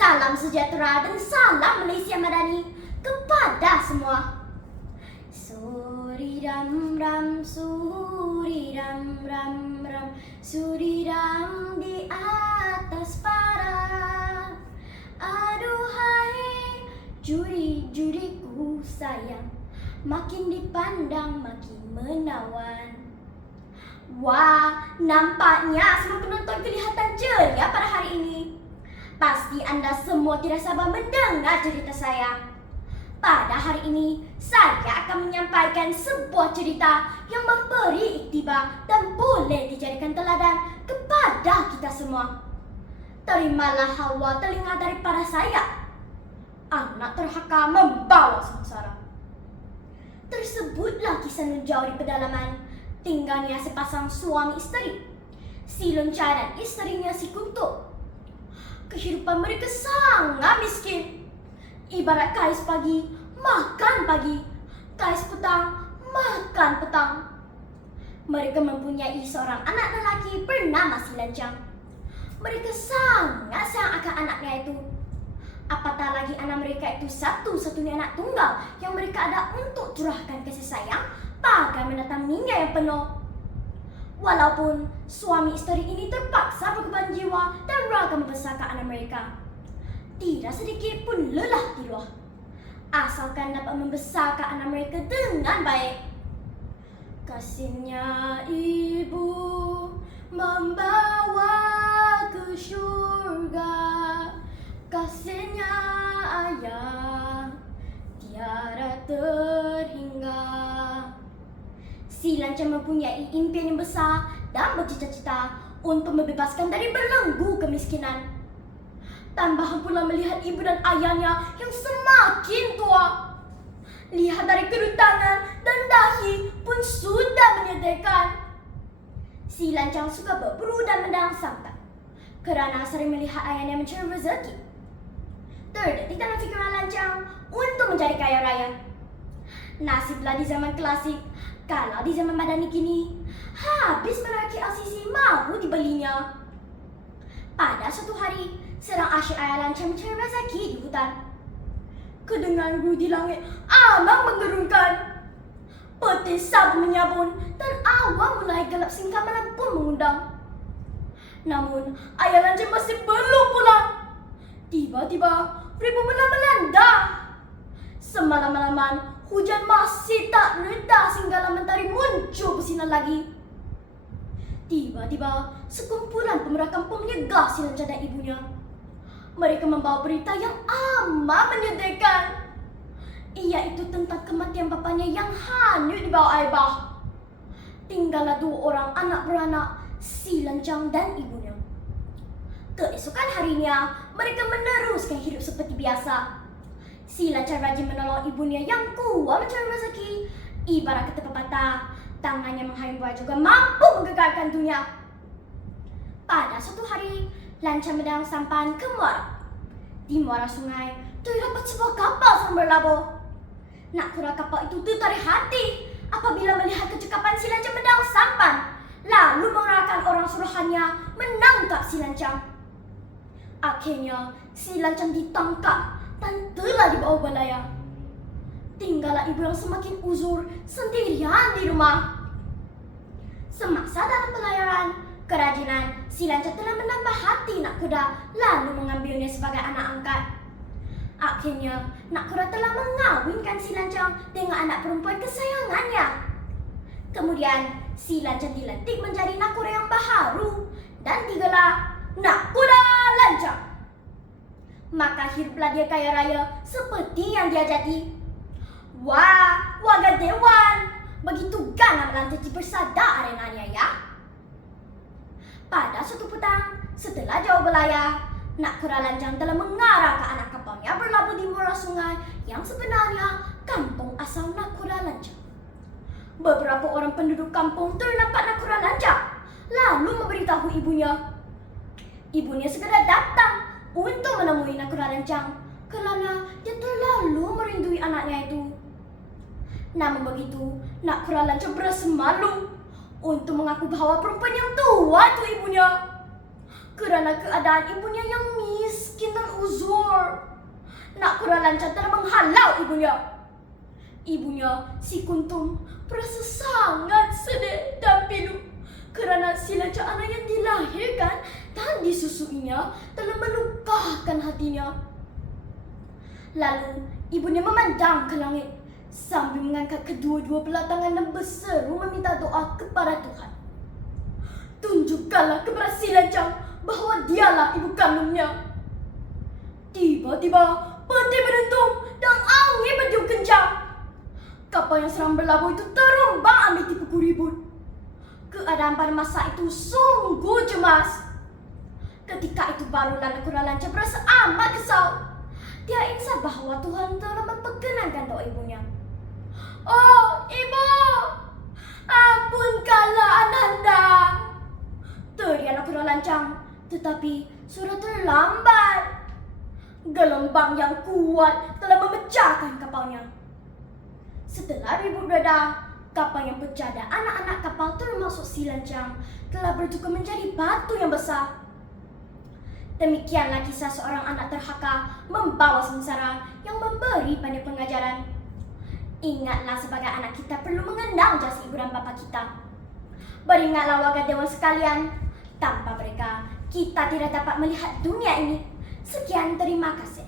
Salam sejahtera dan salam Malaysia Madani kepada semua. Suri ram ram, suri ram ram ram, suri ram di atas para. Aduhai juri-juriku sayang, makin dipandang makin menawan. Wah, nampaknya semua penonton kelihatan ceria pada hari ini. Pasti anda semua tidak sabar mendengar cerita saya. Pada hari ini, saya akan menyampaikan sebuah cerita yang memberi iktibar dan boleh dijadikan teladan kepada kita semua. Terimalah hawa telinga daripada saya. Anak terhaka membawa sengsara. Tersebutlah kisah Nun Jauh di pedalaman. Tinggalnya sepasang suami isteri, si Lonca dan isterinya si Kuntup. Kehidupan mereka sangat miskin. Ibarat kais pagi, makan pagi. Kais petang, makan petang. Mereka mempunyai seorang anak lelaki bernama si Lancang. Mereka sangat sayang akan anaknya itu. Apatah lagi anak mereka itu satu-satunya anak tunggal yang mereka ada untuk curahkan kasih sayang bagai menataminya yang penuh. Walaupun suami isteri ini terpaksa berkorban jiwa dan raga membesarkan anak mereka, tidak sedikit pun lelah di luar, asalkan dapat membesarkan anak mereka dengan baik. Kasihnya ibu membawa ke syurga, kasihnya ayah tiada terhingga. Si Lancang mempunyai impian yang besar dan bercita-cita untuk membebaskan dari belenggu kemiskinan. Tambahan pula melihat ibu dan ayahnya yang semakin tua. Lihat dari kedua tangan dan dahi pun sudah menyedihkan. Si Lancang suka berburu dan mendang santan kerana sering melihat ayahnya mencari rezeki. Terdetik dalam fikiran Lancang untuk menjadi kaya raya. Nasiblah di zaman klasik, kalau di zaman Madani kini, habis merakit LCC mahu dibelinya. Pada suatu hari, sedang asyik ayah Lancang mencari rezeki di hutan. Kedengaran guru di langit amat menggerunkan. Petir sabu menyabun dan awan mulai gelap sehingga malam pun mengundang. Namun, ayah Lancang masih belum pulang. Tiba-tiba, ribu melanda. Semalam-malaman, hujan masih tak reda sehingga mentari muncul bersinar lagi. Tiba-tiba, sekumpulan pemuda kampung menyegah si Lancang dan ibunya. Mereka membawa berita yang amat menyedihkan, iaitu tentang kematian bapanya yang hanyut di bawah air bah. Tinggallah dua orang anak beranak, si Lancang dan ibunya. Keesokan harinya, mereka meneruskan hidup seperti biasa. Si Lancang rajin menolong ibunya yang kuat mencari rezeki. Ibarat kata pepatah, tangannya menghayung buah juga mampu menggegarkan dunia. Pada suatu hari, Lancang mendang sampan ke muara. Di muara sungai, terdapat sebuah kapal sedang berlabuh. Nak kira kapal itu tertarik hati apabila melihat kecekapan si Lancang mendang sampan, lalu mengerahkan orang suruhannya menangkap si Lancang. Akhirnya, si Lancang ditangkap dan telah dibawa balaya. Tinggallah ibu yang semakin uzur sendirian di rumah. Semasa dalam pelayaran, kerajinan si Lancang telah menambah hati nak kuda lalu mengambilnya sebagai anak angkat. Akhirnya, nak kuda telah mengawinkan si Lancang dengan anak perempuan kesayangannya. Kemudian, si Lancang dilantik menjadi nak kuda yang baharu dan digelar Nak Kuda Lancang. Maka hiduplah dia kaya raya seperti yang dia jadi. Wah, warga Dewan, begitu ganam Lancang bersada arenanya ya. Pada suatu petang, setelah jauh belayar, Nak Kuda Lancang telah mengarah ke anak kapalnya berlabuh di muara sungai yang sebenarnya kampung asal Nak Kuda Lancang. Beberapa orang penduduk kampung ternampak Nak Kuda Lancang, lalu memberitahu ibunya. Ibunya segera datang untuk menemui Nak Kuda Lancang kerana dia terlalu merindui anaknya itu. Namun begitu, Nak Kuda Lancang berasa malu untuk mengaku bahawa perempuan yang tua itu ibunya. Kerana keadaan ibunya yang miskin dan uzur, nak kurang lancar telah menghalau ibunya. Ibunya, si Kuntum, merasa sangat sedih dan pilu kerana si lancang anak yang dilahirkan dan disusuinya telah melukakan hatinya. Lalu, ibunya memandang ke langit sambil mengangkat kedua-dua belah tangan dan berseru meminta doa kepada Tuhan. Tunjukkanlah kepada si lancang bahawa dialah ibu kandungnya. Tiba-tiba, petir berdentum dan angin bertiup kencang. Kapal yang sedang berlabuh itu terombang ambil tipu kuribut. Keadaan pada masa itu sungguh cemas. Ketika itu barulah Nakura Lancar berasa amat kesal. Dia insaf bahawa Tuhan telah memperkenankan doa ibunya. "Oh, Ibu! Ampunkanlah Ananda!" teriak Nakura Lancang, tetapi sudah terlambat. Gelombang yang kuat telah memecahkan kapalnya. Setelah ribut reda, kapal yang pecah dan anak-anak kapal termasuk si lancang telah bertukar menjadi batu yang besar. Demikianlah kisah seorang anak terhaka membawa sengsara yang memberi pada pengajaran. Ingatlah sebagai anak kita perlu mengenal jasa ibu dan bapa kita. Beringatlah warga dewan sekalian, tanpa mereka kita tidak dapat melihat dunia ini. Sekian, terima kasih.